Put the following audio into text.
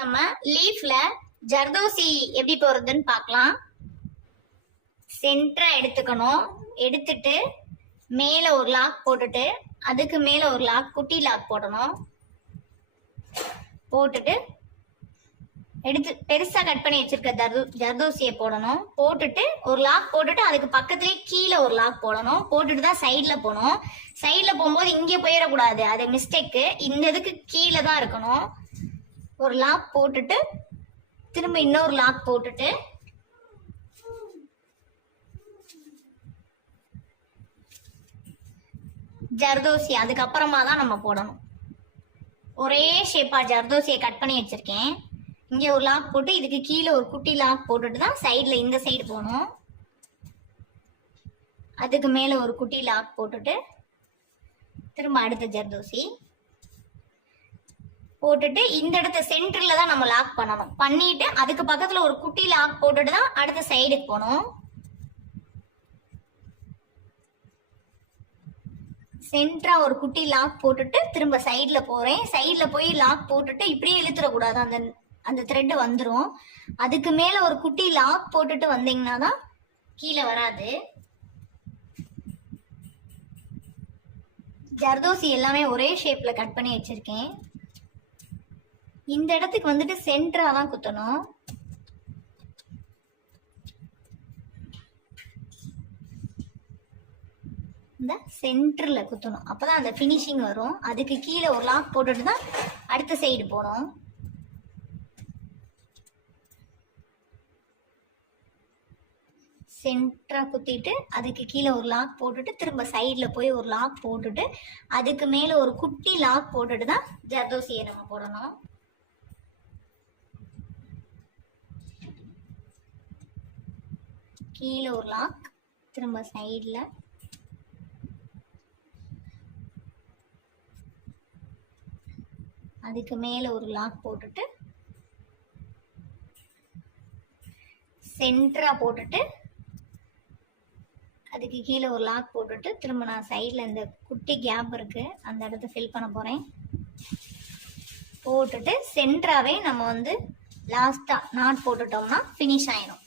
நம்ம லீஃப்ல ஜர்தோசி எப்படி போறதுன்னு பார்க்கலாம். சென்டரா எடுத்துக்கணும். எடுத்துட்டு மேல ஒரு லாக் போட்டுட்டு அதுக்கு மேல ஒரு லாக், குட்டி லாக் போடணும். போட்டுட்டு எடுத்து பெருசா கட் பண்ணி வச்சிருக்க ஜர்தோசியை போடணும். போட்டுட்டு ஒரு லாக் போட்டுட்டு அதுக்கு பக்கத்துலயே கீழே ஒரு லாக் போடணும். போட்டுட்டு தான் சைட்ல போகணும். சைட்ல போகும்போது இங்கே போயிடக்கூடாது, அது மிஸ்டேக்கு. இந்த இதுக்கு கீழே தான் இருக்கணும். ஒரு லாக் போட்டுட்டு திரும்ப இன்னொரு லாக் போட்டுட்டு ஜர்தோசி அதுக்கப்புறமா தான் நம்ம போடணும். ஒரே ஷேப்பா ஜர்தோசியை கட் பண்ணி வச்சிருக்கேன். இங்க ஒரு லாக் போட்டு இதுக்கு கீழே ஒரு குட்டி லாக் போட்டுட்டு தான் சைட்ல இந்த சைடு போகணும். அதுக்கு மேல ஒரு குட்டி லாக் போட்டுட்டு திரும்ப அடுத்த ஜர்தோசி போட்டுட்டு இந்த இடத்த சென்டர்ல தான் நம்ம லாக் பண்ணணும். பண்ணிட்டு அதுக்கு பக்கத்துல ஒரு குட்டி லாக் போட்டுட்டு தான் அடுத்த சைடுக்கு போகணும். சென்டரா ஒரு குட்டி லாக் போட்டுட்டு திரும்ப சைட்ல போறேன். சைட்ல போய் லாக் போட்டுட்டு இப்படியே இழுத்துடக்கூடாது, அந்த த்ரெட் வந்துடும். அதுக்கு மேல ஒரு குட்டி லாக் போட்டுட்டு வந்தீங்கன்னா தான் கீழே வராது. ஜர்தோசி எல்லாமே ஒரே ஷேப்ல கட் பண்ணி வச்சிருக்கேன். இந்த இடத்துக்கு வந்துட்டு சென்டரா தான் குத்தணும். இந்த சென்டர்ல குத்தணும், அப்பதான் அந்த பினிஷிங் வரும். அதுக்கு கீழே ஒரு லாக் போட்டுட்டு தான் அடுத்த சைடு போகணும். சென்டரா குத்திட்டு அதுக்கு கீழே ஒரு லாக் போட்டுட்டு திரும்ப சைட்ல போய் ஒரு லாக் போட்டுட்டு அதுக்கு மேல ஒரு குட்டி லாக் போட்டுட்டு தான் ஜர்தோசியை நம்ம போடணும். கீழே ஒரு லாக், திரும்ப சைட்ல அதுக்கு மேல ஒரு லாக் போட்டுட்டு சென்டரா போட்டுட்டு அதுக்கு கீழே ஒரு லாக் போட்டுட்டு திரும்ப நான் சைட்ல இந்த குட்டி கேப் இருக்கு அந்த இடத்த ஃபில் பண்ண போறேன். போட்டுட்டு சென்டராவே நம்ம லாஸ்டா நாட் போட்டுட்டோம்னா ஃபினிஷ் ஆயிடும்.